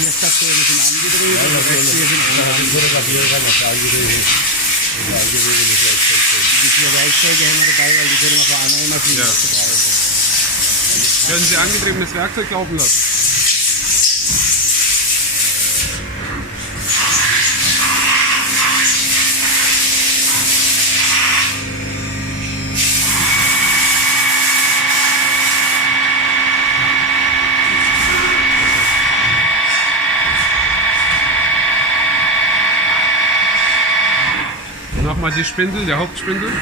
Vierstationen sind angedreht, Ja, oder rechts hier sind da habe ich fotografieren kann, was angedreht ist. Das angedreht ist Werkzeug. die 4 Werkzeuge haben wir dabei, weil die können wir für andere Maschinen Ja. gebrauchen. Können Sie angetriebenes Werkzeug laufen lassen? Nochmal die Spindel, der Hauptspindel.